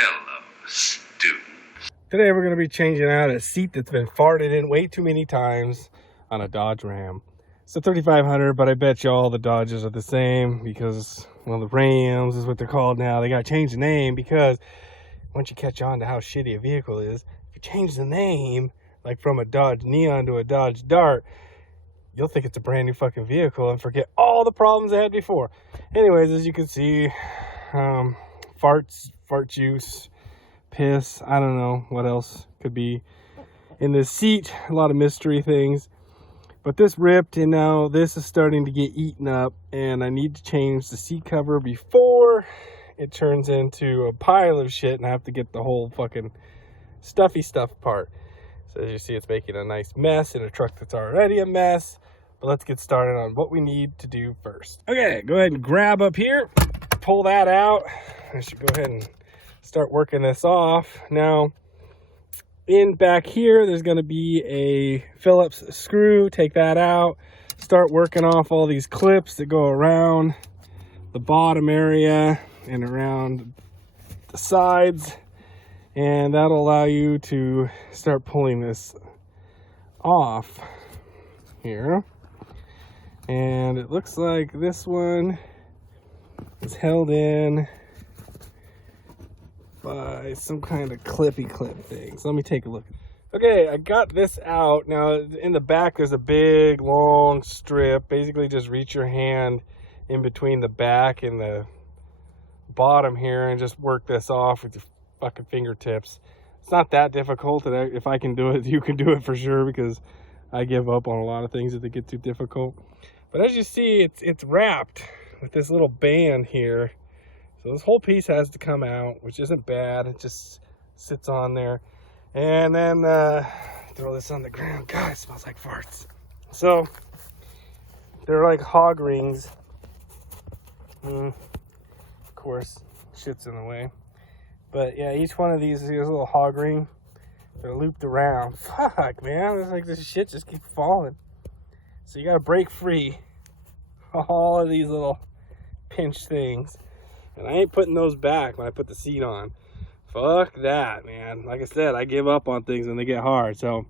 Hello, student. Today we're going to be changing out a seat that's been farted in way too many times on a Dodge Ram. It's a 3500, but I bet you all the Dodges are the same because, well, the Rams is what they're called now. They got to change the name because once you catch on to how shitty a vehicle is, if you change the name, like from a Dodge Neon to a Dodge Dart, you'll think it's a brand new fucking vehicle and forget all the problems they had before. Anyways, as you can see, fart juice, piss, I don't know what else could be in this seat. A lot of mystery things, but this ripped and now this is starting to get eaten up, and I need to change the seat cover before it turns into a pile of shit and I have to get the whole fucking stuffy stuff apart. So as you see, it's making a nice mess in a truck that's already a mess. But let's get started on what we need to do first. Okay, go ahead and grab up here, pull that out. I should go ahead and start working this off. Now, in back here, there's going to be a Phillips screw. Take that out. Start working off all these clips that go around the bottom area and around the sides. And that'll allow you to start pulling this off here. And it looks like this one is held in by some kind of clippy clip thing. So let me take a look. Okay, I got this out. Now in the back there's a big long strip. Basically just reach your hand in between the back and the bottom here and just work this off with your fucking fingertips. It's not that difficult, and if I can do it, you can do it for sure, because I give up on a lot of things if they get too difficult. But as you see, it's wrapped with this little band here. So this whole piece has to come out, which isn't bad. It just sits on there. And then throw this on the ground. God, it smells like farts. So they're like hog rings. Of course, shit's in the way. But yeah, each one of these is a little hog ring. They're looped around. Fuck, man. It's like this shit just keeps falling. So you got to break free all of these little pinch things. And I ain't putting those back when I put the seat on. Fuck that, man. Like I said, I give up on things when they get hard. So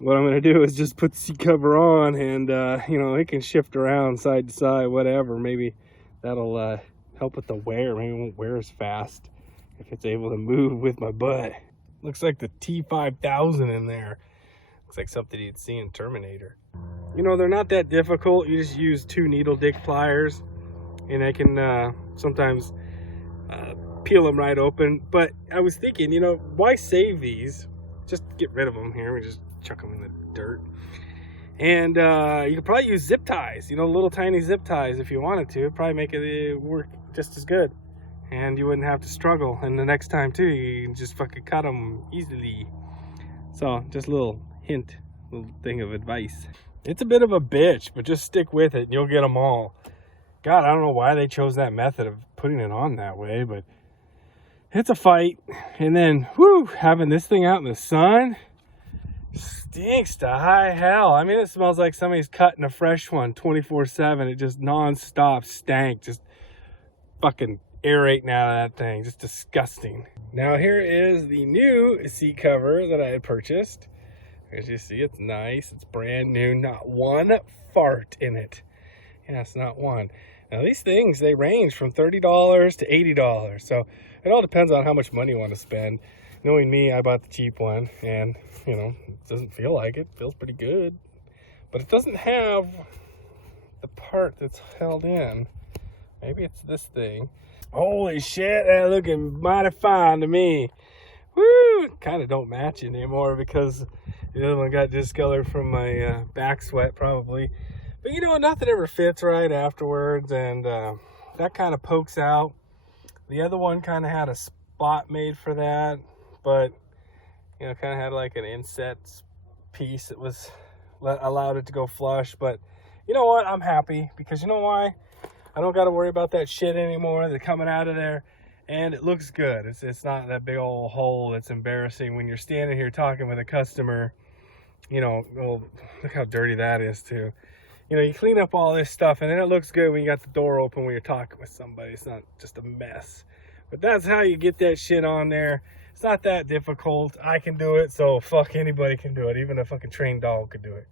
what I'm going to do is just put the seat cover on, and, it can shift around side to side, whatever. Maybe that'll help with the wear. Maybe it won't wear as fast if it's able to move with my butt. Looks like the T5000 in there. Looks like something you'd see in Terminator. They're not that difficult. You just use 2 needle dick pliers, and I can sometimes peel them right open. But I was thinking, why save these? Just get rid of them here. We just chuck them in the dirt. And you could probably use zip ties, little tiny zip ties if you wanted to. It'd probably make it work just as good. And you wouldn't have to struggle. And the next time, too, you can just fucking cut them easily. So, just a little hint, little thing of advice. It's a bit of a bitch, but just stick with it and you'll get them all. God, I don't know why they chose that method of putting it on that way, but it's a fight. And then, having this thing out in the sun stinks to high hell. I mean, it smells like somebody's cutting a fresh one 24/7. It just non-stop stank, just fucking aerating out of that thing. Just disgusting. Now here is the new seat cover that I had purchased. As you see, it's nice. It's brand new. Not one fart in it. Yes, not one. Now these things, they range from $30 to $80. So it all depends on how much money you want to spend. Knowing me, I bought the cheap one, and it doesn't feel like it. It feels pretty good. But it doesn't have the part that's held in. Maybe it's this thing. Holy shit, they're looking mighty fine to me. Woo! Kind of don't match anymore because the other one got discolored from my back sweat probably. But nothing ever fits right afterwards, and that kind of pokes out. The other one kind of had a spot made for that, but kind of had like an inset piece that was allowed it to go flush. But you know what? I'm happy because you know why? I don't got to worry about that shit anymore. They're coming out of there, and it looks good. It's not that big old hole that's embarrassing when you're standing here talking with a customer. Well, look how dirty that is too. You clean up all this stuff, and then it looks good when you got the door open when you're talking with somebody. It's not just a mess. But that's how you get that shit on there. It's not that difficult. I can do it, so fuck, anybody can do it. Even a fucking trained dog could do it.